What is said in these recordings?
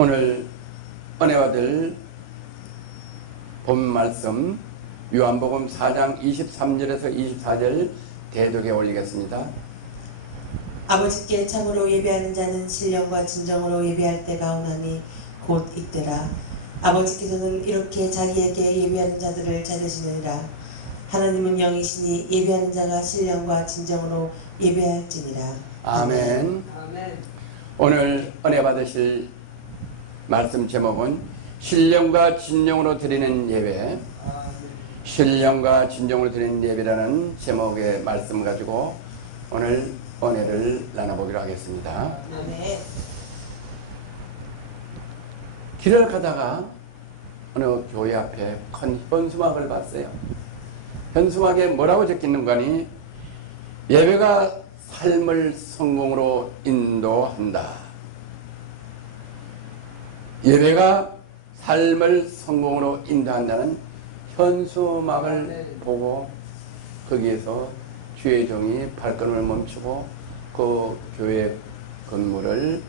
오늘 은혜 받을 본 말씀 요한복음 4장 23절에서 24절 대독에 올리겠습니다. 아버지께 참으로 예배하는 자는 신령과 진정으로 예배할 때가 오나니 곧 이때라. 아버지께서는 이렇게 자기에게 예배하는 자들을 찾으시느니라. 하나님은 영이시니 예배하는 자가 신령과 진정으로 예배할지니라. 아멘. 아멘. 오늘 은혜 받으실 말씀 제목은 신령과 진정으로 드리는 예배, 신령과 진정으로 드리는 예배라는 제목의 말씀 가지고 오늘 은혜를 나눠보기로 하겠습니다. 아멘. 길을 가다가 어느 교회 앞에 큰 현수막을 봤어요. 현수막에 뭐라고 적혀있는가 하니 예배가 삶을 성공으로 인도한다. 예배가 삶을 성공으로 인도한다는 현수막을 보고 거기에서 주의 종이 발걸음을 멈추고 그 교회 건물을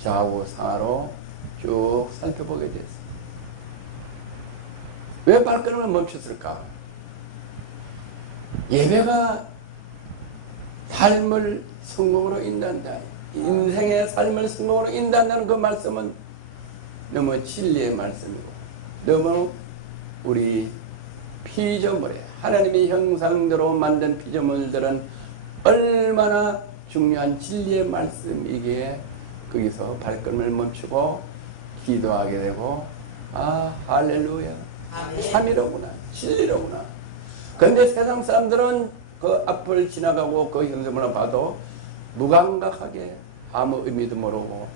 좌우 상하로 쭉 살펴보게 됐어요. 왜 발걸음을 멈췄을까? 예배가 삶을 성공으로 인도한다. 인생의 삶을 성공으로 인도한다는 그 말씀은 너무 진리의 말씀이고 너무 우리 피조물에 하나님의 형상대로 만든 피조물들은 얼마나 중요한 진리의 말씀이기에 거기서 발걸음을 멈추고 기도하게 되고 할렐루야 참이로구나 진리로구나. 그런데 세상 사람들은 그 앞을 지나가고 그 현수막을 봐도 무감각하게 아무 의미도 모르고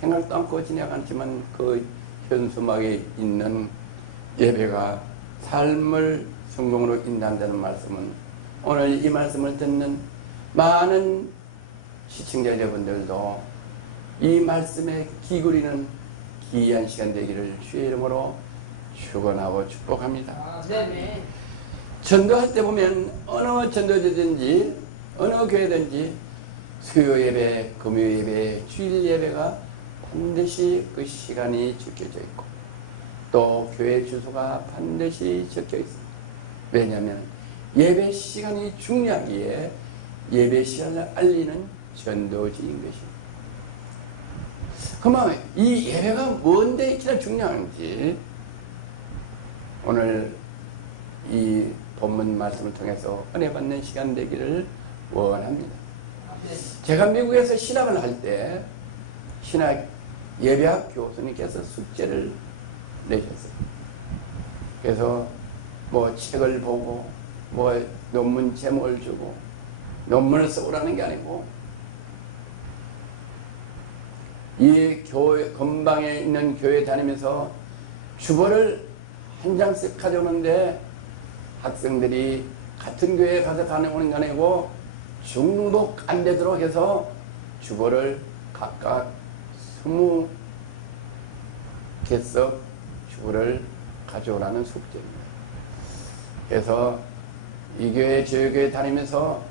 생각도 않고 지나갔지만 그 현수막에 있는 예배가 삶을 성공으로 인도한다는 말씀은 오늘 이 말씀을 듣는 많은 시청자 여러분들도 이 말씀에 기울이는 귀한 시간 되기를 주의 이름으로 축원하고 축복합니다. 네. 전도할 때 보면 어느 전도제든지 어느 교회든지 수요 예배, 금요 예배, 주일 예배가 반드시 그 시간이 적혀져 있고 또 교회 주소가 반드시 적혀 있습니다. 왜냐하면 예배 시간이 중요하기에 예배 시간을 알리는 전도지인 것입니다. 그러면 이 예배가 뭔데 이렇게 중요한지 오늘 이 본문 말씀을 통해서 은혜 받는 시간 되기를 원합니다. 제가 미국에서 신학을 할 때 신학 예배학 교수님께서 숙제를 내셨어요. 그래서 뭐 책을 보고 뭐 논문 제목을 주고 논문을 써오라는 게 아니고 이 교회 건방에 있는 교회 다니면서 주보를 한 장씩 가져오는데 학생들이 같은 교회에 가서 가는 게 아니고 중복 안 되도록 해서 주보를 각각 20개씩 주보를 가져오라는 숙제입니다. 그래서 이 교회 저 교회 다니면서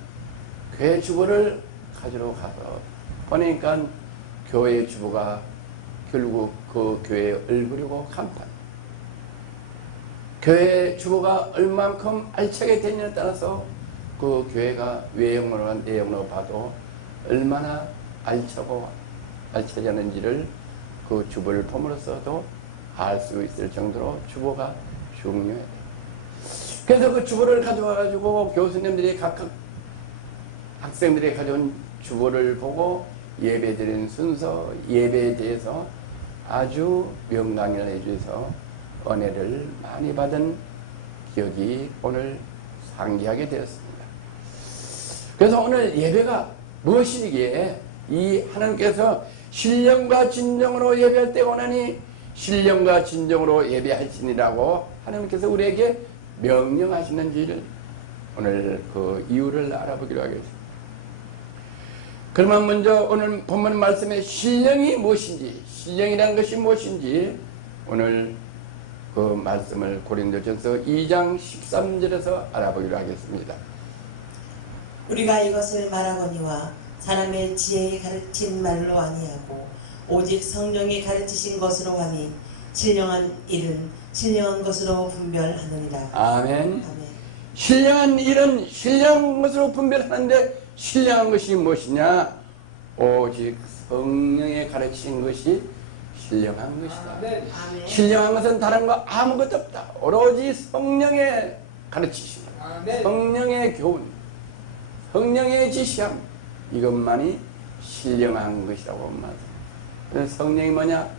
교회 주보를 가지러 가서 보니까 교회 주보가 결국 그 교회의 얼굴이고 간판, 교회 주보가 얼만큼 알차게 되느냐에 따라서 그 교회가 외형으로 내용으로 봐도 얼마나 알차고 알차지 않은지를 그 주보를 봄으로써도 알 수 있을 정도로 주보가 중요해요. 그래서 그 주보를 가져와 가지고 교수님들이 각각 학생들이 가져온 주보를 보고 예배 드리는 순서, 예배에 대해서 아주 명강의를 해주셔서 은혜를 많이 받은 기억이 오늘 상기하게 되었습니다. 그래서 오늘 예배가 무엇이기에 이 하나님께서 신령과 진정으로 예배할 때가 오나니 신령과 진정으로 예배할지니라고 하나님께서 우리에게 명령하시는지를 오늘 그 이유를 알아보기로 하겠습니다. 그러면 먼저 오늘 본문 말씀에 신령이 무엇인지, 신령이라는 것이 무엇인지 오늘 그 말씀을 고린도전서 2장 13절에서 알아보기로 하겠습니다. 우리가 이것을 말하거니와 사람의 지혜에 가르친 말로 아니하고 오직 성령이 가르치신 것으로 하니 신령한 일은 신령한 것으로 분별하느니라. 아멘. 아멘. 신령한 일은 신령한 것으로 분별하는데 신령한 것이 무엇이냐? 오직 성령의 가르친 것이 신령한 것이다. 아멘. 신령한 것은 다른 거 아무것도 없다. 오로지 성령의 가르치심, 성령의 교훈, 성령의 지시함, 이것만이 신령한 것이라고 말합니다. 성령이 뭐냐?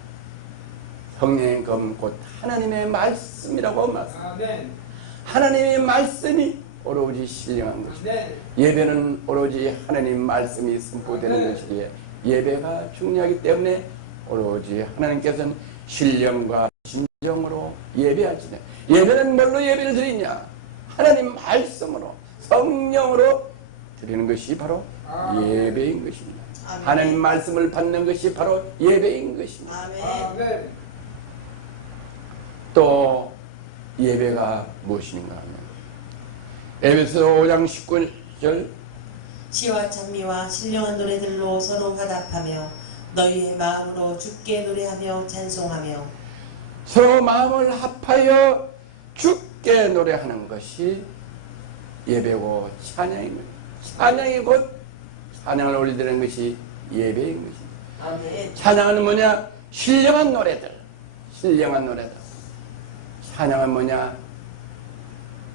성령의 검 곧 하나님의 말씀이라고 말합니다. 하나님의 말씀이 오로지 신령한 것입니다. 예배는 오로지 하나님 말씀이 선포되는 것이기에 예배가 중요하기 때문에 오로지 하나님께서는 신령과 진정으로 예배하시네. 예배는 뭘로 예배를 드리냐? 하나님 말씀으로, 성령으로 드리는 것이 바로 예배인 것입니다. 아멘. 하나님 말씀을 받는 것이 바로 예배인 것입니다. 아멘. 또 예배가 무엇인가 하면 에베소 5장 19절 시와 찬미와 신령한 노래들로 서로 화답하며 너희의 마음으로 주께 노래하며 찬송하며 서로 마음을 합하여 주께 노래하는 것이 예배고 찬양입니다. 찬양이 곧 찬양을 올리는 것이 예배인 것입니다. 아멘. 찬양은 뭐냐? 신령한 노래들, 신령한 노래들. 찬양은 뭐냐?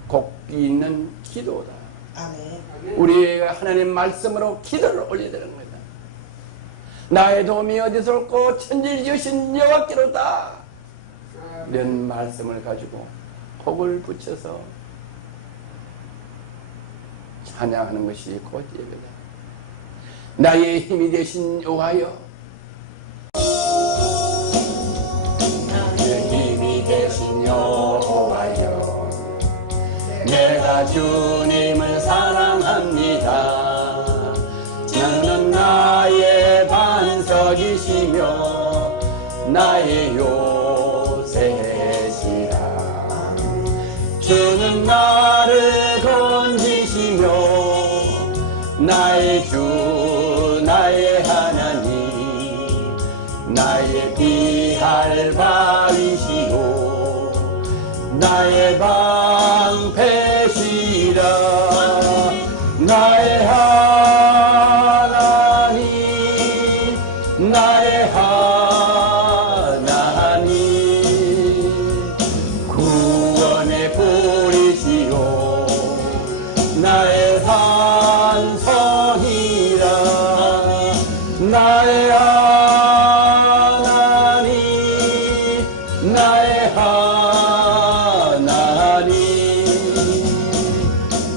곡기 있는 기도다. 아멘. 우리가 하나님 말씀으로 기도를 올려드리는 거다. 나의 도움이 어디서 올고 천지를 지으신 여호와께로다. 이런 말씀을 가지고 곡을 붙여서 찬양하는 것이 곧 예배다. 나의 힘이 되신 여호와여, 나의 힘이 되신 여호와여, 내가 주님을 사랑합니다. 주는 나의 반석이시며 나의 요새시라. 주는 나를 건지시며 나의 주 나의 하나님, 나의 피할 바위시오 나의 방패시라. 나의 하나님, 나의 하나님, 구원의 뿌리시오 나의 산성이라. 나의 하나님, 나의 하나님,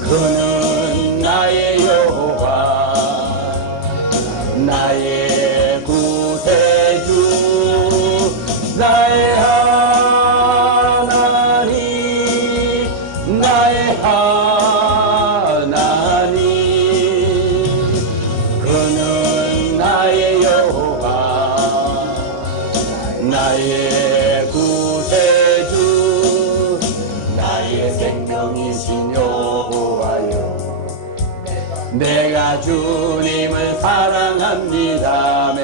그는 나의 여호와, 나의 구세주, 나의 하나님, 나의 하나님, 그는 나의 여호와, 나의 구세주, 나의 생명이신 여호와여, 내가 주님을 사랑합니다. 아멘.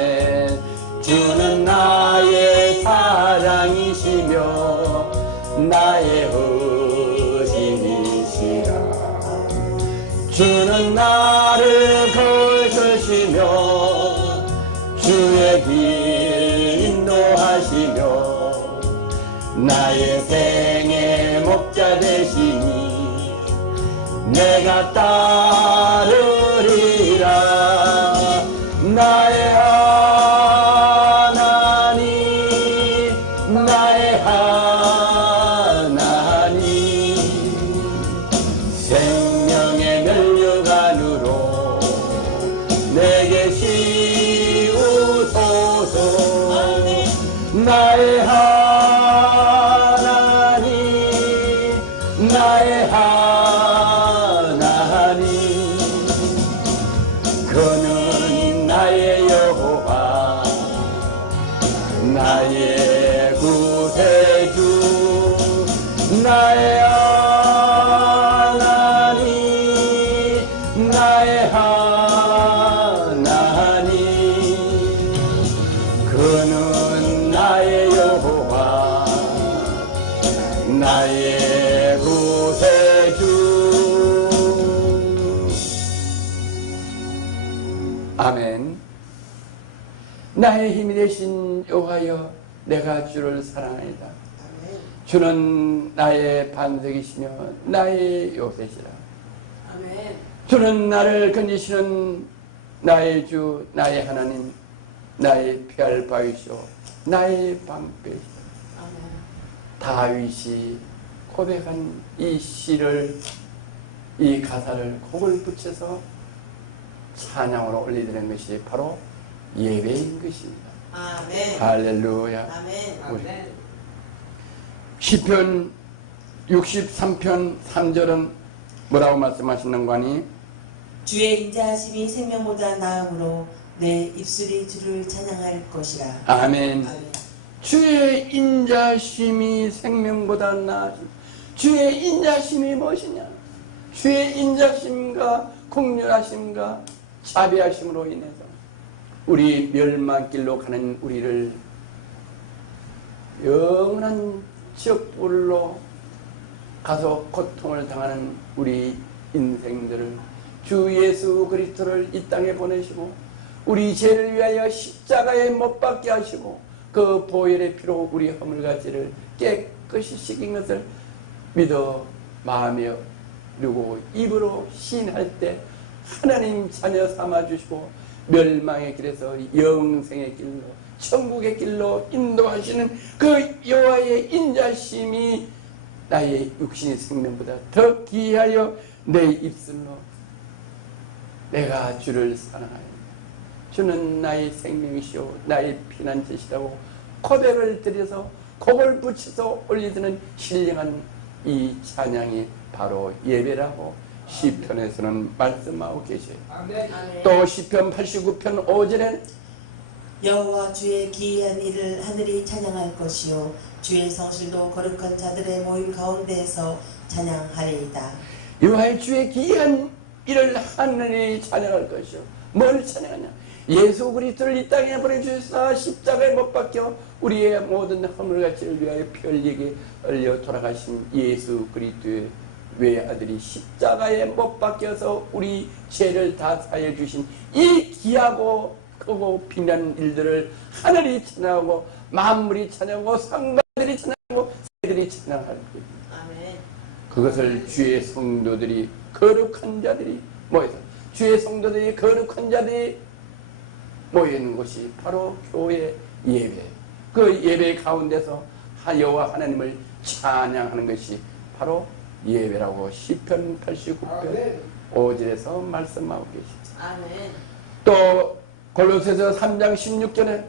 주는 나의 사랑이시며 나의 의심이시라. 주는 나를 거두시며 주의 길 인도하시며 나의 생의 목자 되시니 내가 따르리라. 나의 하나님, 나의 하나님, 생명의 면류관으로 내게 씌우소서. 나의 하나님, 나의 하나님, 그는 나의 여호와, 나의 구세주, 나의 하나님, 나의 하나님, 그는 나의 여호와 나의 구세주. 아멘. 나의 힘이 되신 여호와여, 내가 주를 사랑하리다. 주는 나의 반석이시며 나의 요새시라. 아멘. 주는 나를 건지시는 나의 주, 나의 하나님, 나의 피할 바위시오, 나의 방패시오. 다윗이 고백한 이 시를, 이 가사를 곡을 붙여서 찬양으로 올리는 것이 바로 예배인 것입니다. 아멘. 할렐루야. 아멘. 아멘. 시편 63편 3절은 뭐라고 말씀하시는 거니? 주의 인자하심이 생명보다 나음으로 내 입술이 주를 찬양할 것이라. 아멘. 아멘. 주의 인자심이 생명보다 나으심. 주의 인자심이 무엇이냐? 주의 인자심과 공률하심과 자비하심으로 인해서 우리 멸망길로 가는 우리를 영원한 지옥불로 가서 고통을 당하는 우리 인생들을 주 예수 그리스도를 이 땅에 보내시고 우리 죄를 위하여 십자가에 못 박게 하시고 그 보혈의 피로 우리 허물가지를 깨끗이 씻긴 것을 믿어 마음에 그리고 입으로 시인할 때 하나님 자녀 삼아주시고 멸망의 길에서 영생의 길로 천국의 길로 인도하시는 그 여호와의 인자심이 나의 육신의 생명보다 더 귀하여 내 입술로 내가 주를 사랑하여 주는 나의 생명이시오 나의 피난처시라고 고백을 드려서 곡을 붙여서 올리드는 신령한 이 찬양이 바로 예배라고 시편에서는 말씀하고 계셔요. 아멘. 또 시편 89편 5절엔 여호와 주의 기이한 일을 하늘이 찬양할 것이요 주의 성실도 거룩한 자들의 모임 가운데에서 찬양하리이다. 여호와의 주의 기이한 일을 하늘이 찬양할 것이요. 뭘 찬양하냐? 예수 그리스도를 이 땅에 보내주셔서 십자가에 못 박혀 우리의 모든 허물같이를 위하여 피 흘리게 흘려 돌아가신 예수 그리스도의 외아들이 십자가에 못 박혀서 우리 죄를 다 사해 주신 이 귀하고 크고 빛난 일들을 하늘이 찬양하고 만물이 찬양하고 상가들이 찬양하고 새들이 찬양할 것입니다. 아멘. 그것을 주의 성도들이 거룩한 자들이 모여서 주의 성도들이 거룩한 자들이 모이는 곳이 바로 교회 예배. 그 예배 가운데서 여호와 하나님을 찬양하는 것이 바로 예배라고 시편 89편 5절에서 말씀하고 계십니다. 아멘. 또 골로새서 3장 16절에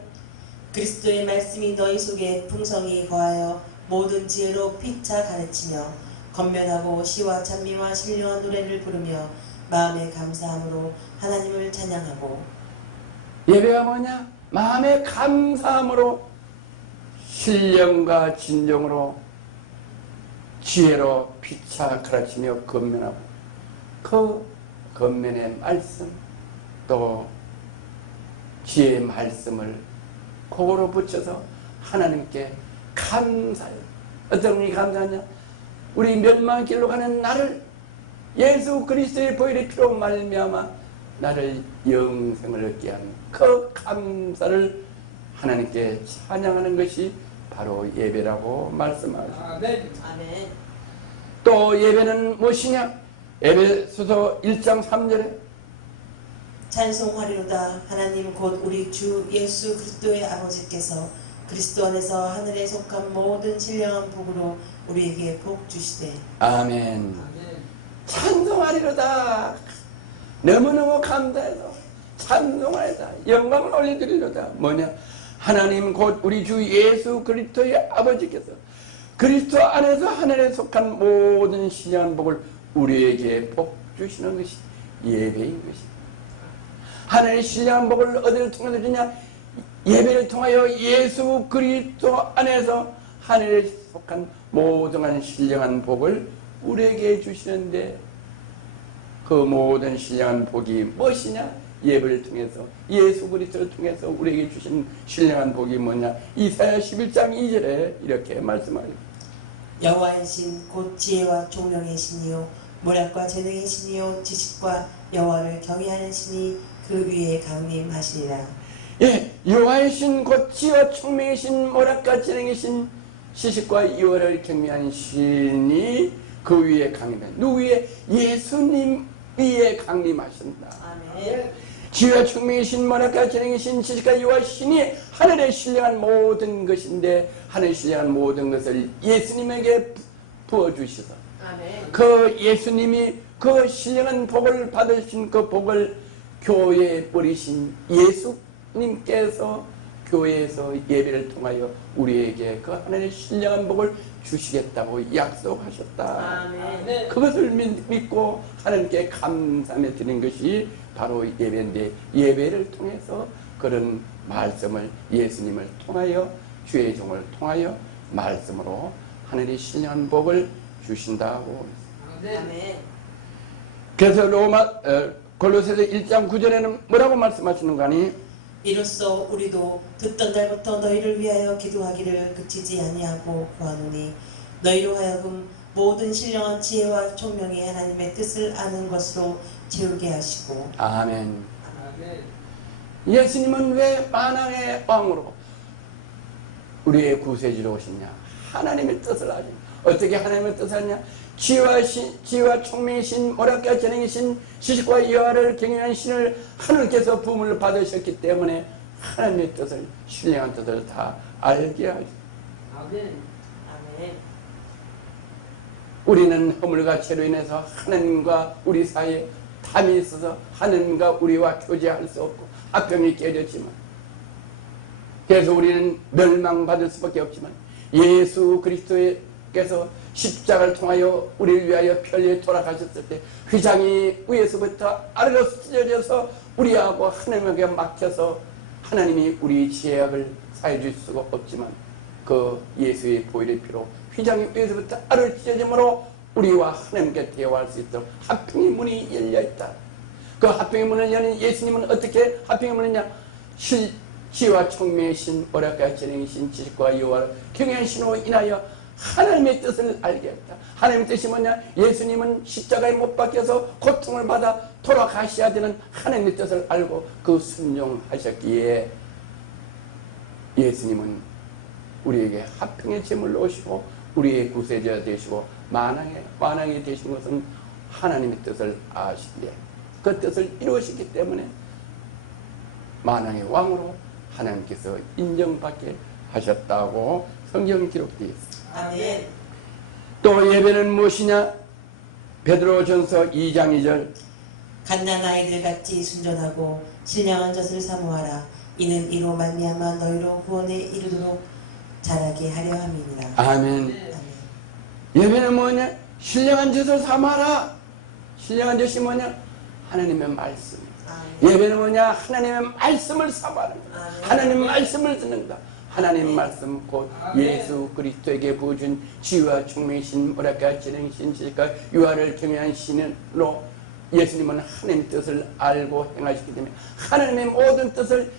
그리스도의 말씀이 너희 속에 풍성히 거하여 모든 지혜로 피차 가르치며 건면하고 시와 찬미와 신령한 노래를 부르며 마음에 감사함으로 하나님을 찬양하고. 예배가 뭐냐? 마음의 감사함으로 신령과 진정으로 지혜로 피차 가르치며 건면하고 그 건면의 말씀 또 지혜의 말씀을 곡으로 붙여서 하나님께 감사해요. 어떤 분이 감사하냐? 우리 멸망길로 가는 나를 예수 그리스도의 보혈의 피로 말미암아 나를 영생을 얻게 하는 그 감사를 하나님께 찬양하는 것이 바로 예배라고 말씀하십니다. 아멘. 아멘. 또 예배는 무엇이냐? 에베소서 1장 3절에 찬송하리로다. 하나님 곧 우리 주 예수 그리스도의 아버지께서 그리스도 안에서 하늘에 속한 모든 신령한 복으로 우리에게 복 주시되. 아멘. 아멘. 찬송하리로다. 너무너무 감사해서 찬송하리로다. 영광을 올려드리로다. 뭐냐? 하나님 곧 우리 주 예수 그리스도의 아버지께서 그리스도 안에서 하늘에 속한 모든 신령한 복을 우리에게 복 주시는 것이 예배인 것입니다. 하늘의 신령한 복을 어디를 통해서 주냐? 예배를 통하여 예수 그리스도 안에서 하늘에 속한 모든 신령한 복을 우리에게 주시는데 그 모든 신령한 복이 무엇이냐? 예배를 통해서 예수 그리스도를 통해서 우리에게 주신 신령한 복이 뭐냐? 이사야 11장 2절에 이렇게 말씀하십니다. 여호와의 신 곧 지혜와 총명의 신이요 모략과 재능의 신이요 지식과 여호와를 경외하는 신이 그 위에 강림하시리라. 예, 여호와의 신 곧 지혜와 총명의 신 모략과 재능의 신 지식과 여호와를 경외하는 신이 그 위에 강림하신다. 누구 위에? 예수님 위에 강림하신다. 아멘. 지혜와 총명의 신 모략과 재능의 신 지식과 여호와의 신이 하늘에 신령한 모든 것인데 하늘에 신령한 모든 것을 예수님에게 부어주시소. 아멘. 그 예수님이 그 신령한 복을 받으신 그 복을 교회에 뿌리신 예수님께서 교회에서 예배를 통하여 우리에게 그 하늘의 신령한 복을 주시겠다고 약속하셨다. 아멘. 그것을 믿고 하나님께 감사하며 드리는 것이 바로 예배인데, 예배를 통해서 그런 말씀을 예수님을 통하여 주의 종을 통하여 말씀으로 하늘의 신령한 복을 주신다고. 아멘. 그래서 골로새서 1장 9절에는 뭐라고 말씀하시는가 하니, 이로써 우리도 듣던 날부터 너희를 위하여 기도하기를 그치지 아니하고 구하노니 너희로 하여금 모든 신령한 지혜와 총명이 하나님의 뜻을 아는 것으로 채우게 하시고. 아멘. 예수님은 왜 만왕의 왕으로 우리의 구세주로 오시냐? 하나님의 뜻을 아십니다. 어떻게 하나님의 뜻을 아냐? 지혜와 총명의 신, 모략과 재능의 신, 지식과 여호와를 경외하는 신을 하늘께서 부음을 받으셨기 때문에 하나님의 뜻을, 신령한 뜻을 다 알게 하죠. 아멘. 아멘. 우리는 허물과 죄로 인해서 하나님과 우리 사이에 담이 있어서 하나님과 우리와 교제할 수 없고 합병이 깨졌지만, 그래서 우리는 멸망받을 수밖에 없지만 예수 그리스도께서 십자가를 통하여 우리를 위하여 편리에 돌아가셨을 때 휘장이 위에서부터 아래로 찢어져서 우리하고 하나님에게 막혀서 하나님이 우리 죄악을 사해 줄 수가 없지만 그 예수의 보혈의 피로 휘장이 위에서부터 아래로 찢어짐으로 우리와 하나님께 대화할 수 있도록 합평의 문이 열려있다. 그 합평의 문을 여는 예수님은 어떻게 합평의 문을 여냐? 지혜와 총명의 신, 모략과 재능의 신, 지식과 여호와를 경외하는 신으로 인하여 하나님의 뜻을 알게 했다. 하나님의 뜻이 뭐냐? 예수님은 십자가에 못 박혀서 고통을 받아 돌아가셔야 되는 하나님의 뜻을 알고 그 순종하셨기에 예수님은 우리에게 합평의 제물로 오시고 우리의 구세주가 되시고 만왕이 되신 것은 하나님의 뜻을 아시기에 그 뜻을 이루시기 때문에 만왕의 왕으로 하나님께서 인정받게 하셨다고 성경에 기록되어 있습니다. 아멘. 또 예배는 무엇이냐? 베드로전서 2장 2절, 갓난 아이들 같이 순전하고 신령한 젖을 사모하라. 이는 이로 말미암아 너희로 구원에 이르도록 자라게 하려 함이니라. 아멘. 예배는 뭐냐? 신령한 젖을 삼아라. 신령한 젖이 뭐냐? 하나님의 말씀. 예배는 뭐냐? 하나님의 말씀을 삼아라. 하나님의 말씀을 듣는다. 하나님 말씀 곧 예수 그리스도에게 부어준 지혜와 총명의 신, 모략과 재능의 신, 지식과 여호와를 경외하는 신으로 예수님은 하나님의 뜻을 알고 행하시기 때문에 하나님의 모든 뜻을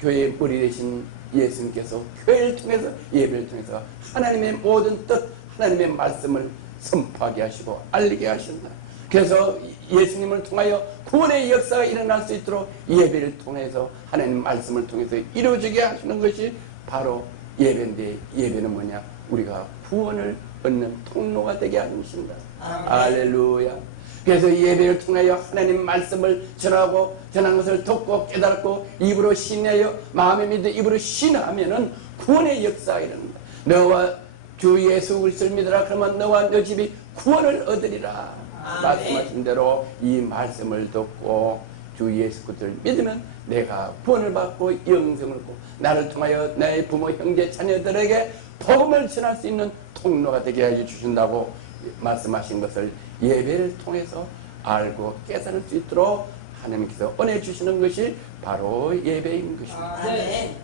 교회의 머리 되신 예수님께서 교회를 통해서 예배를 통해서 하나님의 모든 뜻, 하나님의 말씀을 선포하게 하시고 알리게 하신다. 그래서 예수님을 통하여 구원의 역사가 일어날 수 있도록 예배를 통해서 하나님 말씀을 통해서 이루어지게 하시는 것이 바로 예배인데, 예배는 뭐냐? 우리가 구원을 얻는 통로가 되게 하는 것입니다. 할렐루야. 그래서 예배를 통하여 하나님 말씀을 전한 것을 듣고 깨닫고 입으로 신뢰하여 마음에 믿어 입으로 신하면은 구원의 역사가 일어난다. 너와 주 예수 그리스도를 믿으라. 그러면 너와 너 집이 구원을 얻으리라. 말씀하신 대로 이 말씀을 듣고 주 예수 그리스도를 믿으면 내가 구원을 받고 영생을 얻고 나를 통하여 내 부모 형제 자녀들에게 복음을 전할 수 있는 통로가 되게 해 주신다고 말씀하신 것을 예배를 통해서 알고 깨달을 수 있도록 하나님께서 은혜 주시는 것이 바로 예배인 것입니다. 아멘.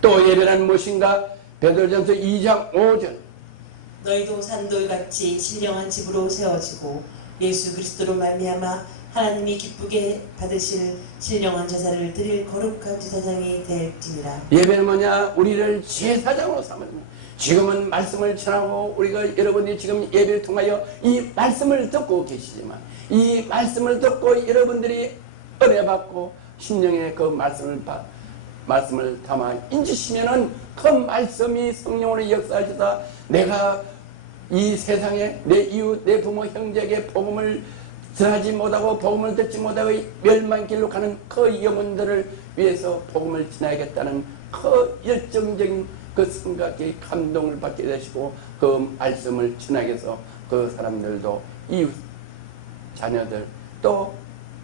또 예배란 무엇인가? 베드로전서 2장 5절, 너희도 산돌같이 신령한 집으로 세워지고 예수 그리스도로 말미암아 하나님이 기쁘게 받으실 신령한 제사를 드릴 거룩한 제사장이 될지니라. 예배는 뭐냐? 우리를 제사장으로 삼는 거야. 지금은 말씀을 전하고 우리가 여러분들이 지금 예배를 통하여 이 말씀을 듣고 계시지만 이 말씀을 듣고 여러분들이 은혜 받고 심령에 그 말씀을 담아 인지시면은 그 말씀이 성령으로 역사하시다 내가 이 세상에 내 이웃 내 부모 형제에게 복음을 전하지 못하고 복음을 듣지 못하고 멸망길로 가는 그 영혼들을 위해서 복음을 전하겠다는 그 열정적인 그 생각에 감동을 받게 되시고 그 말씀을 전하게 해서 그 사람들도 이웃 자녀들 또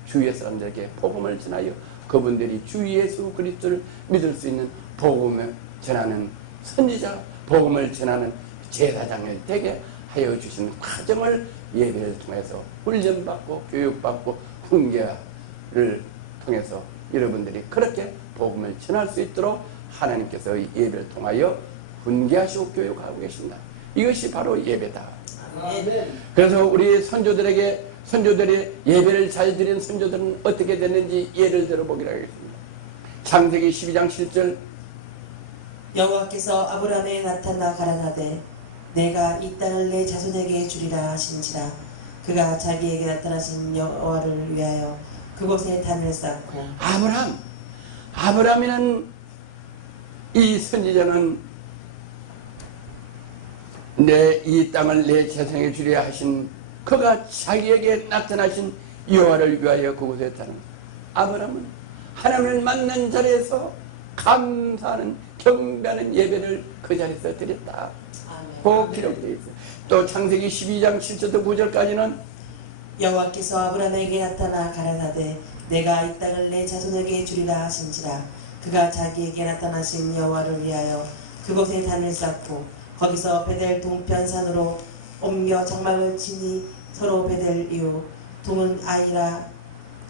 주위의 사람들에게 복음을 전하여 그분들이 주 예수 그리스도를 믿을 수 있는 복음을 전하는 선지자 복음을 전하는 제사장을 되게 하여 주시는 과정을 예배를 통해서 훈련받고 교육받고 훈계를 통해서 여러분들이 그렇게 복음을 전할 수 있도록 하나님께서 예배를 통하여 훈계하시고 교육하고 계십니다. 이것이 바로 예배다. 그래서 우리 선조들이 예배를 잘 드린 선조들은 어떻게 됐는지 예를 들어보기로 하겠습니다. 창세기 12장 7절 여호와께서 아브라함에 나타나 가라사대 내가 이 땅을 내 자손에게 주리라 하신지라. 그가 자기에게 나타나신 여호와를 위하여 그곳에 단을 쌓고. 아브라함이는 이 선지자는 내 이 땅을 내 자손에게 주리라 하신 그가 자기에게 나타나신 여호와를 위하여 그곳에 타는 아브라함은 하나님을 만난 자리에서 감사하는 경배하는 예배를 그 자리에서 드렸다. 그 기록되어 있어요. 또 창세기 12장 7절부터 9절까지는 여호와께서 아브라함에게 나타나 가라사대 내가 이 땅을 내 자손에게 주리라 하신지라. 그가 자기에게 나타나신 여호와를 위하여 그곳에 단을 쌓고 거기서 베델 동편 산으로 옮겨 장막을 치니 서로 베델 이후 동은 아이라.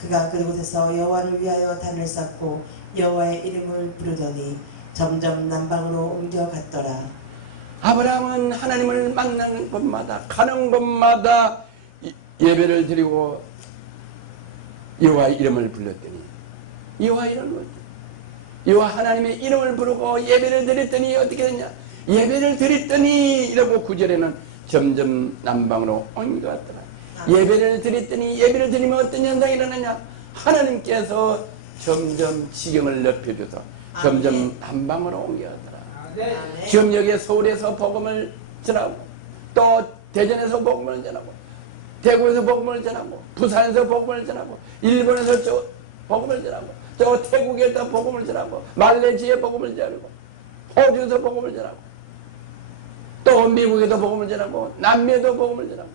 그가 그곳에서 여호와를 위하여 단을 쌓고 여호와의 이름을 부르더니 점점 남방으로 옮겨갔더라. 아브라함은 하나님을 만나는 곳마다 가는 곳마다 예배를 드리고 여호와 이름을 불렀더니 여호와 하나님의 이름을 부르고 예배를 드렸더니 어떻게 됐냐? 예배를 드렸더니 이러고 9절에는 점점 남방으로 옮겨갔더라. 예배를 드리면 어떤 현상이 일어나냐? 하나님께서 점점 지경을 넓혀줘서 점점 남방으로 옮겨가더라. 지금 여기 서울에서 복음을 전하고 또 대전에서 복음을 전하고 대구에서 복음을 전하고 부산에서 복음을 전하고 일본에서 복음을 전하고 또 태국에서 복음을 전하고 말레이시아에 복음을 전하고 호주에서 복음을 전하고 또 미국에도 복음을 전하고 남미에도 복음을 전하고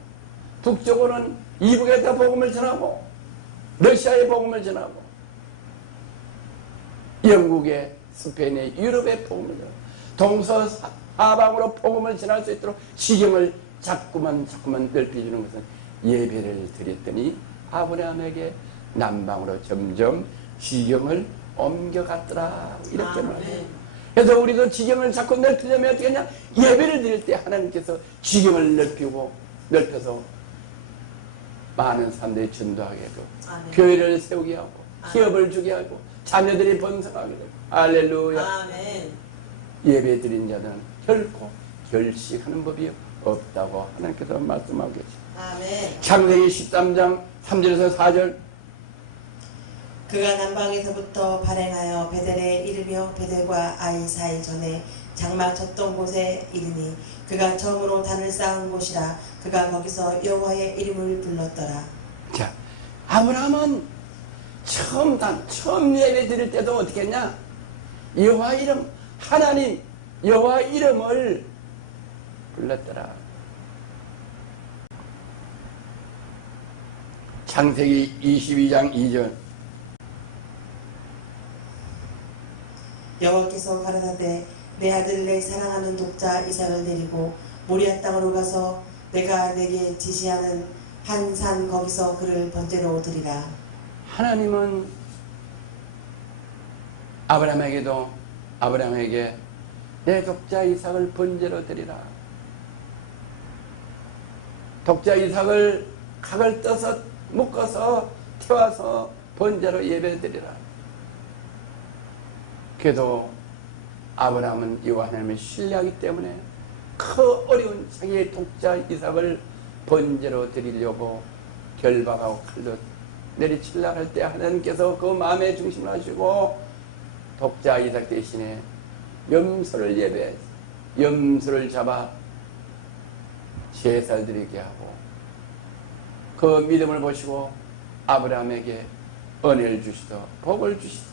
북쪽으로는 이북에도 복음을 전하고 러시아에 복음을 전하고 영국에 스페인에 유럽에 복음을 전하고 동서사방으로 복음을 전할 수 있도록 지경을 자꾸만 넓혀주는 것은 예배를 드렸더니 아브라함에게 남방으로 점점 지경을 옮겨갔더라 이렇게 말해요. 그래서 우리도 지경을 자꾸 넓히려면 어떻게 하냐? 예배를 드릴 때 하나님께서 지경을 넓혀서 많은 사람들이 전도하게 하고 교회를 세우게 하고 기업을 주게 하고 자녀들이 번성하게 되고 할렐루야. 아멘. 예배 드린 자들은 결코 결식하는 법이 없다고 하나님께서 말씀하고 계십니다. 아멘. 창세기 13장 3절에서 4절 그가 남방에서부터 발행하여 베델에 이르며 베델과 아이 사이 전에 장막 쳤던 곳에 이르니 그가 처음으로 단을 쌓은 곳이라. 그가 거기서 여호와의 이름을 불렀더라. 자, 아브라함은 처음 예배 드릴 때도 어떻게 했냐? 여호와 이름, 하나님 여호와 이름을 불렀더라. 창세기 22장 2절 여호와께서 가라사대 내 아들 내 사랑하는 독자 이삭을 데리고 모리아 땅으로 가서 내가 내게 지시하는 한 산 거기서 그를 번제로 드리라. 하나님은 아브라함에게 내 독자 이삭을 번제로 드리라. 독자 이삭을 각을 떠서 묶어서 태워서 번제로 예배드리라. 그래도 아브라함은 여호와 하나님을 신뢰하기 때문에 그 어려운 자기의 독자 이삭을 번제로 드리려고 결박하고 칼로 내리치려고 할 때 하나님께서 그 마음의 중심을 하시고 독자 이삭 대신에 염소를 예배해서 염소를 잡아 제사를 드리게 하고 그 믿음을 보시고 아브라함에게 은혜를 주시더 복을 주시더.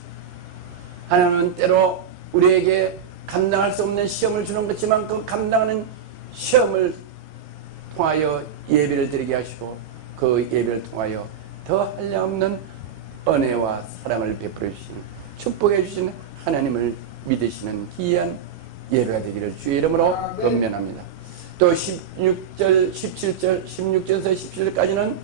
하나님은 때로 우리에게 감당할 수 없는 시험을 주는 것지만 그 감당하는 시험을 통하여 예배를 드리게 하시고 그 예배를 통하여 더 한량없는 은혜와 사랑을 베풀어 주시는 축복해 주시는 하나님을 믿으시는 귀한 예배가 되기를 주의 이름으로 권면합니다. 또 16절, 17절, 16절에서 17절까지는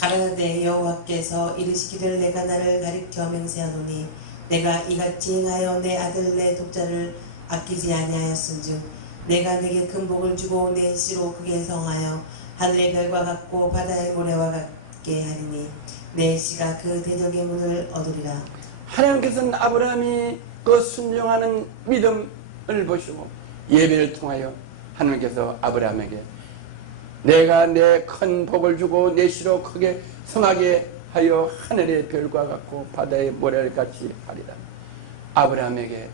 가라사대 여호와께서 이르시기를 내가 나를 가리켜 맹세하노니 내가 이같이 행하여 내 아들 내 독자를 아끼지 아니하였은즉 내가 네게 큰 복을 주고 내 씨로 크게 성하여 하늘의 별과 같고 바다의 모래와 같게 하리니 내 씨가 그 대적의 문을 얻으리라. 하나님께서는 아브라함이 그 순종하는 믿음을 보시고 예배를 통하여 하나님께서 아브라함에게 내가 내 큰 복을 주고 내 씨로 크게 성하게 하여 하늘의 별과 같고 바다의 모래같이 하리라. 아브라함에게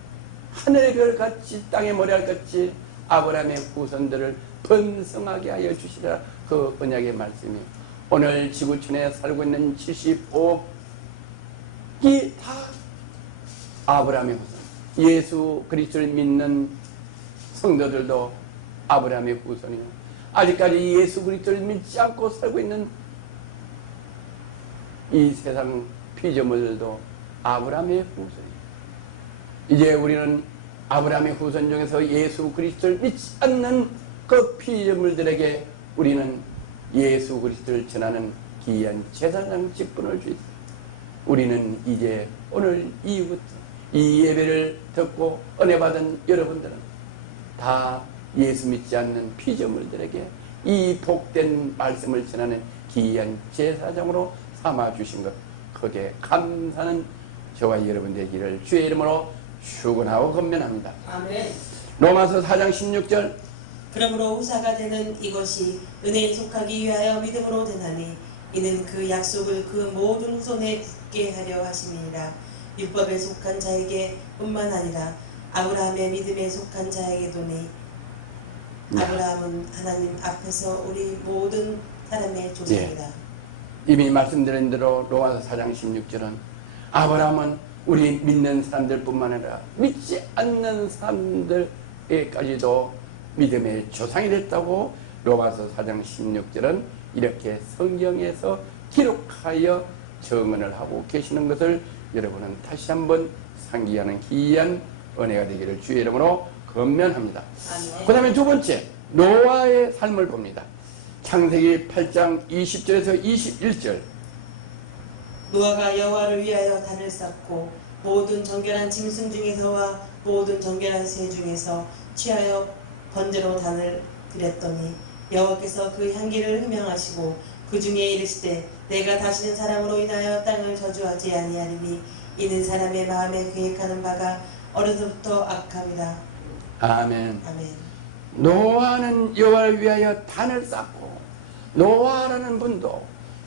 하늘의 별같이 땅의 모래같이 아브라함의 후손들을 번성하게 하여 주시라. 그 언약의 말씀이 오늘 지구촌에 살고 있는 75억이 다 아브라함의 후손, 예수 그리스도를 믿는 성도들도 아브라함의 후손이요, 아직까지 예수 그리스도를 믿지 않고 살고 있는 이 세상 피조물들도 아브라함의 후손이에요. 이제 우리는 아브라함의 후손 중에서 예수 그리스도를 믿지 않는 그 피조물들에게 우리는 예수 그리스도를 전하는 귀한 제사장 직분을 주있습니다. 우리는 이제 오늘 이후부터 이 예배를 듣고 은혜 받은 여러분들은 다 예수 믿지 않는 피조물들에게 이 복된 말씀을 전하는 귀한 제사장으로 삼아주신 것, 크게 감사하는 저와 여러분 되기를 주의 이름으로 축원하고 권면합니다. 아멘. 로마서 4장 16절 그러므로 후사가 되는 이것이 은혜에 속하기 위하여 믿음으로 되나니 이는 그 약속을 그 모든 후손에 굳게 하려 하심이니라. 율법에 속한 자에게 뿐만 아니라 아브라함의 믿음에 속한 자에게도니 아브라함은 하나님 앞에서 우리 모든 사람의 조상이다. 이미 말씀드린 대로 로마서 4장 16절은 아브라함은 우리 믿는 사람들 뿐만 아니라 믿지 않는 사람들에까지도 믿음의 조상이 됐다고 로마서 4장 16절은 이렇게 성경에서 기록하여 증언을 하고 계시는 것을 여러분은 다시 한번 상기하는 귀한 은혜가 되기를 주의 이름으로 권면합니다. 그 다음에 두 번째, 노아의 삶을 봅니다. 창세기 8장 20절에서 21절. 노아가 여호와를 위하여 단을 쌓고 모든 정결한 짐승 중에서와 모든 정결한 새 중에서 취하여 번제로 단을 드렸더니 여호와께서 그 향기를 흠명하시고 그 중에 이르시되 내가 다시는 사람으로 인하여 땅을 저주하지 아니하리니 이는 사람의 마음에 계획하는 바가 어려서부터 악함이라. 아멘. 아멘. 노아는 여호와를 위하여 단을 쌓고 노아라는 분도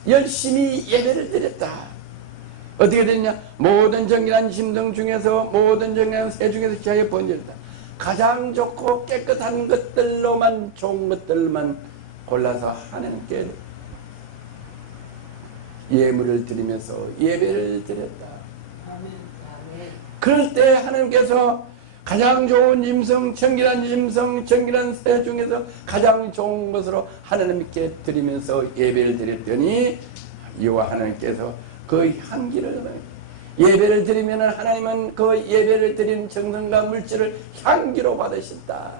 열심히 예배를 드렸다. 어떻게 됐냐? 모든 정결한 짐승 중에서 모든 정결한 새 중에서 취하여 번제했다. 가장 좋고 깨끗한 것들로만 좋은 것들만 골라서 하나님께 예물을 드리면서 예배를 드렸다. 그럴 때 하나님께서 가장 좋은 짐승, 정결한 짐승, 정결한 새 중에서 가장 좋은 것으로 하나님께 드리면서 예배를 드렸더니 여호와 하나님께서 그 향기를 예배를 드리면 하나님은 그 예배를 드린 정성과 물질을 향기로 받으신다.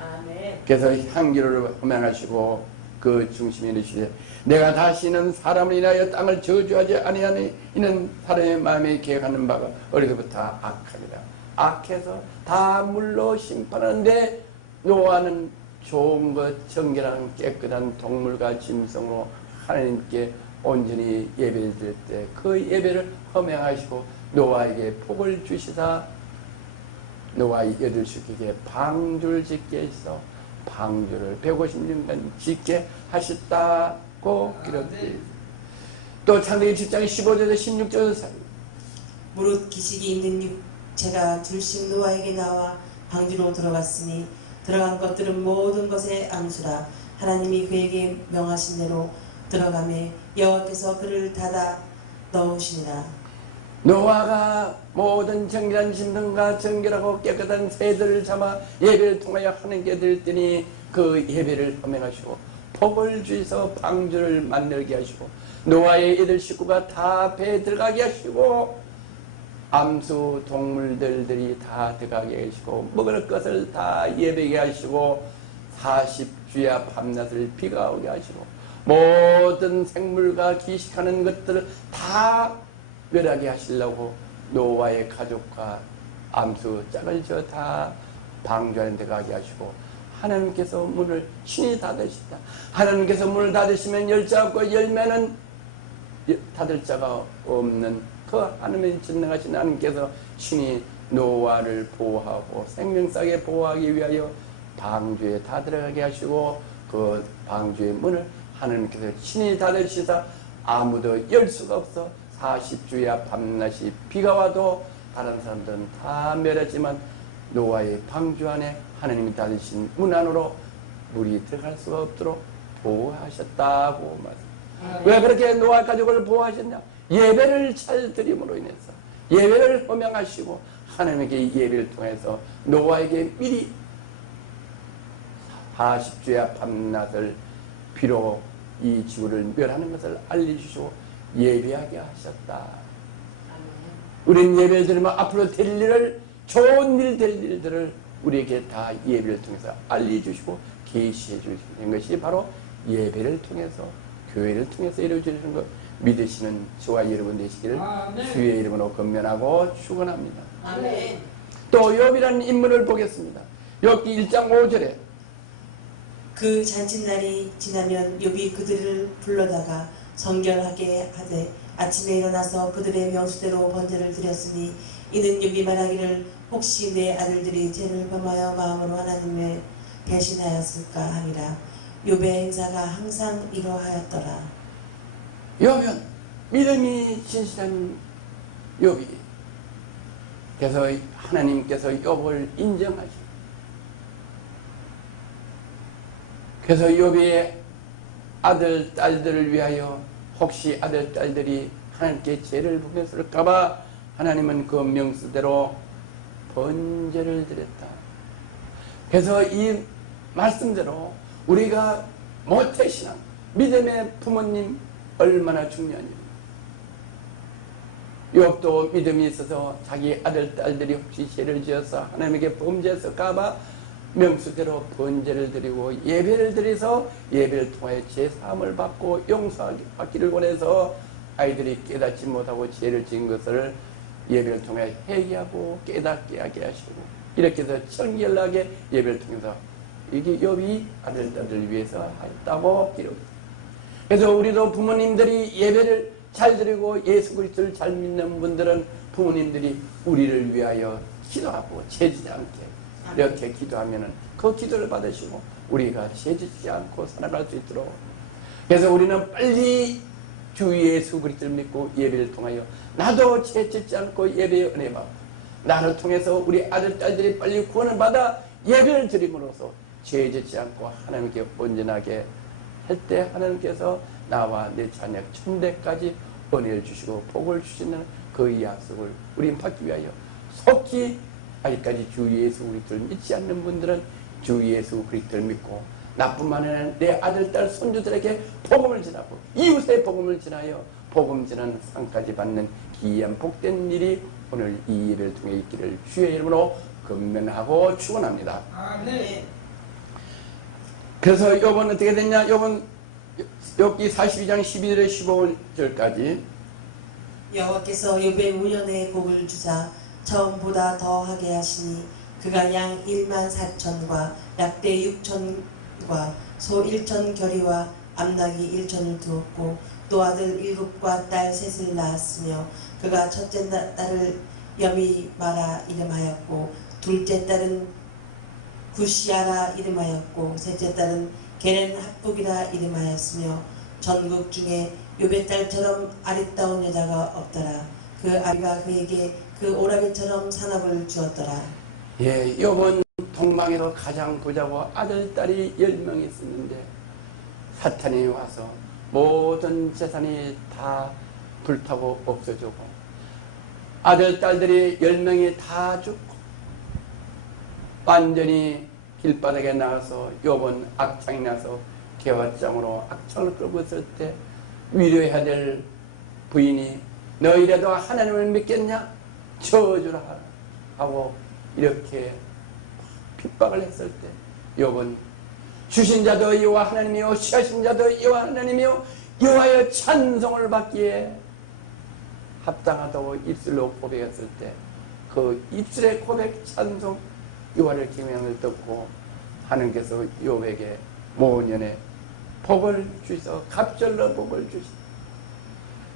아멘. 그래서 향기를 흠양하시고 그 중심에 이르시되 내가 다시는 사람을 인하여 땅을 저주하지 아니하니 이는 사람의 마음에 계획하는 바가 어려서부터 악하니라. 악해서 다 물로 심판하는데 노아는 좋은 것, 정결한 깨끗한 동물과 짐승으로 하나님께 온전히 예배를 드릴 때 그 예배를 허명하시고 노아에게 복을 주시사 노아 8식구에게 방주를 짓게 해서 방주를 150년간 짓게 하셨다고 기록되어 또 창세기 10장 15절에서 16절 무릇 기식이 있는 육체가 둘씩 노아에게 나와 방주로 들어갔으니 들어간 것들은 모든 것의 암수라. 하나님이 그에게 명하신 대로 들어가매 여호와께서 그를 닫아 넣으시니라. 노아가 모든 정결한 짐승과 정결하고 깨끗한 새들을 잡아 예배를 통하여 하나님께 드렸더니 그 예배를 허명하시고 복을 주셔서 방주를 만들게 하시고 노아의 8식구가 다 배에 들어가게 하시고 암수 동물들이 다 들어가게 하시고 먹을 것을 다 예배게 하시고 40주야 밤낮을 비가 오게 하시고 모든 생물과 기식하는 것들을 다 멸하게 하시려고 노아의 가족과 암수 짝을 지어 다 방주 안에 들어가게 하시고 하나님께서 문을 친히 닫으시다. 하나님께서 문을 닫으시면 열자 없고 열매는 닫을 자가 없는 그 하나님의 전능하신 하나님께서 친히 노아를 보호하고 생명사게 보호하기 위하여 방주에 다 들어가게 하시고 그 방주의 문을 하나님께서 친히 닫으시사 아무도 열 수가 없어 40주야 밤낮이 비가 와도 다른 사람들은 다 멸하지만 노아의 방주 안에 하나님이 닫으신 문 안으로 물이 들어갈 수가 없도록 보호하셨다고 말합니다. 왜 그렇게 노아 가족을 보호하셨냐? 예배를 잘 드림으로 인해서 예배를 허명하시고 하나님에게 예배를 통해서 노아에게 미리 40주야 밤낮을 비로 이 지구를 멸하는 것을 알려주시고 예배하게 하셨다. 우리는 예배를 드리면 앞으로 될 일을 좋은 일 될 일들을 우리에게 다 예배를 통해서 알려주시고 계시해 주시는 것이 바로 예배를 통해서 교회를 통해서 이루어지는 것 믿으시는 저와 여러분 되시기를 주의 이름으로 건면하고 축원합니다. 아멘. 또 욥이라는 인물을 보겠습니다. 욥기 1장 5절에 그 잔칫날이 지나면 욥이 그들을 불러다가 성결하게 하되 아침에 일어나서 그들의 명수대로 번제를 드렸으니 이는 욥이 말하기를 혹시 내 아들들이 죄를 범하여 마음으로 하나님을 배신하였을까 하니라. 욥의 행사가 항상 이러하였더라. 욥은 믿음이 진실한 욥이 그래서 하나님께서 욥을 인정하시고 그래서 욥의 아들 딸들을 위하여 혹시 아들 딸들이 하나님께 죄를 범했을까봐 하나님은 그 명수대로 번제를 드렸다. 그래서 이 말씀대로 우리가 모태신앙 믿음의 부모님 얼마나 중요한지 욥도 믿음이 있어서 자기 아들 딸들이 혹시 죄를 지어서 하나님에게 범죄했을까봐 명수대로 번제를 드리고 예배를 드려서 예배를 통해 제사함을 받고 용서받기를 원해서 아이들이 깨닫지 못하고 죄를 지은 것을 예배를 통해 회개하고 깨닫게 하게 하시고 이렇게 해서 청결하게 예배를 통해서 이게 욥이 아들 딸들을 위해서 했다고 기록합니다. 그래서 우리도 부모님들이 예배를 잘 드리고 예수 그리스도를 잘 믿는 분들은 부모님들이 우리를 위하여 기도하고 죄지지 않게 이렇게 기도하면은 그 기도를 받으시고 우리가 죄짓지 않고 살아갈 수 있도록 그래서 우리는 빨리 주 예수 그리스도를 믿고 예배를 통하여 나도 죄짓지 않고 예배의 은혜 받고 나를 통해서 우리 아들 딸들이 빨리 구원을 받아 예배를 드림으로써 죄짓지 않고 하나님께 온전하게 할 때 하나님께서 나와 내 자녀 천대까지 은혜를 주시고 복을 주시는 그 약속을 우린 받기 위하여 속히 아직까지 주 예수 그리스도를 믿지 않는 분들은 주 예수 그리스도를 믿고 나뿐만 아니라 내 아들, 딸, 손주들에게 복음을 전하고 이웃의 복음을 전하여 복음 전하는 상까지 받는 귀한 복된 일이 오늘 이 예배를 통해 있기를 주의 이름으로 건면하고 축원합니다. 아멘. 그래서 욥은 어떻게 됐냐? 욥은 욥기 42장 12절에 15절까지 여호와께서 욥의 우연의 복을 주사 처음보다 더하게 하시니 그가 양 1만 4천과 약대 6천과 소 1천 결의와 암나귀 1천을 두었고 또 아들 7과 딸 3을 낳았으며 그가 첫째 딸을 여미마라 이름하였고 둘째 딸은 구시아라 이름하였고 셋째 딸은 게렌 학북이라 이름하였으며 전국 중에 요배 딸처럼 아리따운 여자가 없더라. 그 아비가 그에게 그 오라비처럼 산업을 주었더라. 예, 욥은 동방에서 가장 부자고 아들, 딸이 10명이 있었는데 사탄이 와서 모든 재산이 다 불타고 없어지고 아들, 딸들이 10명이 다 죽고 완전히 길바닥에 나가서 욥은 악창이 나서 개화장으로 악창을 끌고 있을 때 위로해야 될 부인이 너희라도 하나님을 믿겠냐? 저주라 하고 이렇게 핍박을 했을 때 욥은 주신 자도 여호와 하나님이요 취하신 자도 여호와 하나님이요 여호와의 찬송을 받기에 합당하다고 입술로 고백했을 때 그 입술의 고백 찬송 여호와를 경외함을 듣고 하나님께서 욥에게 모년에 복을 주셔 갑절로 복을 주시고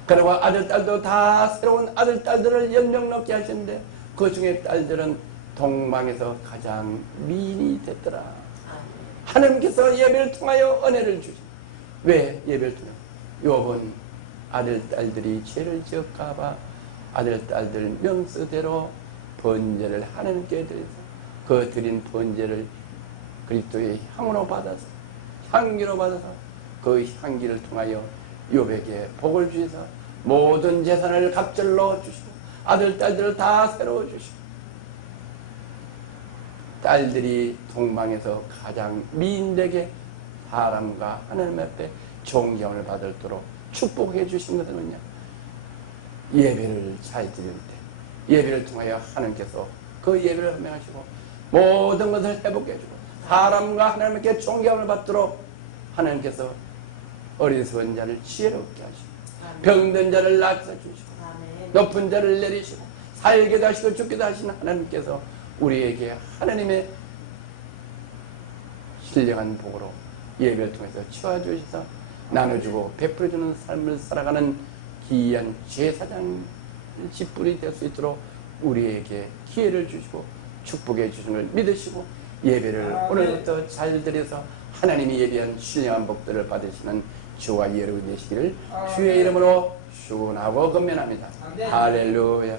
그리고 아들 딸도 다 새로운 아들 딸들을 연명 넣게 하셨는데 그 중에 딸들은 동방에서 가장 미인이 됐더라. 하나님께서 예배를 통하여 은혜를 주시. 왜 예배를 통하여? 욥은 아들 딸들이 죄를 지을까봐 아들 딸들 명수대로 번제를 하나님께 드려서 그 드린 번제를 그리스도의 향으로 받아서 향기로 받아서 그 향기를 통하여 욥에게 복을 주셔서 모든 재산을 갑절로 주시고 아들 딸들을 다 새로 주시고 딸들이 동방에서 가장 미인되게 사람과 하나님 앞에 존경을 받을도록 축복해 주신 것은 뭐냐? 예배를 잘 드릴 때 예배를 통하여 하나님께서 그 예배를 허명하시고 모든 것을 회복해 주고 사람과 하나님께 존경을 받도록 하나님께서 어리석은 자를 지혜롭게 하시고 병든 자를 낫게 주시고 높은 자를 내리시고 살게도 하시고 죽게도 하시는 하나님께서 우리에게 하나님의 신령한 복으로 예배를 통해서 치워주셔서 나눠주고 베풀어주는 삶을 살아가는 기이한 제사장 집불이 될 수 있도록 우리에게 기회를 주시고 축복해 주시는 걸 믿으시고 예배를 오늘부터 잘 드려서 하나님이 예비한 신령한 복들을 받으시는 주와 여러분 되시기를 주의 이름으로 축원하고 건면합니다. 할렐루야.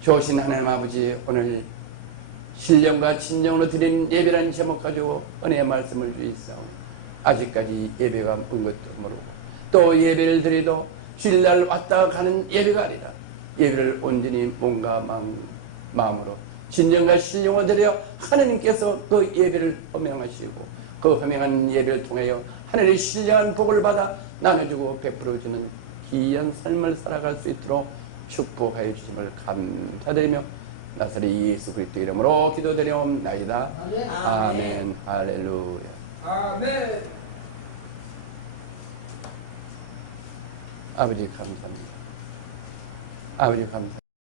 좋으신 하나님 아버지, 오늘 신령과 진정으로 드린 예배라는 제목 가지고 은혜의 말씀을 주시사오니 아직까지 예배가 온 것도 모르고 또 예배를 드려도 주일날 왔다 가는 예배가 아니라 예배를 온전히 몸과 마음으로 진정과 신령으로 드려 하나님께서 그 예배를 허명하시고 그 허명한 예배를 통하여 하나님의 신령한 복을 받아 나눠주고 베풀어주는 귀한 삶을 살아갈 수 있도록 축복하여 주심을 감사드리며 나사렛 예수 그리스도 이름으로 기도드리옵나이다. 아멘. 아멘. 할렐루야. 아멘. 아버지 감사합니다. 아버지 감사합니다.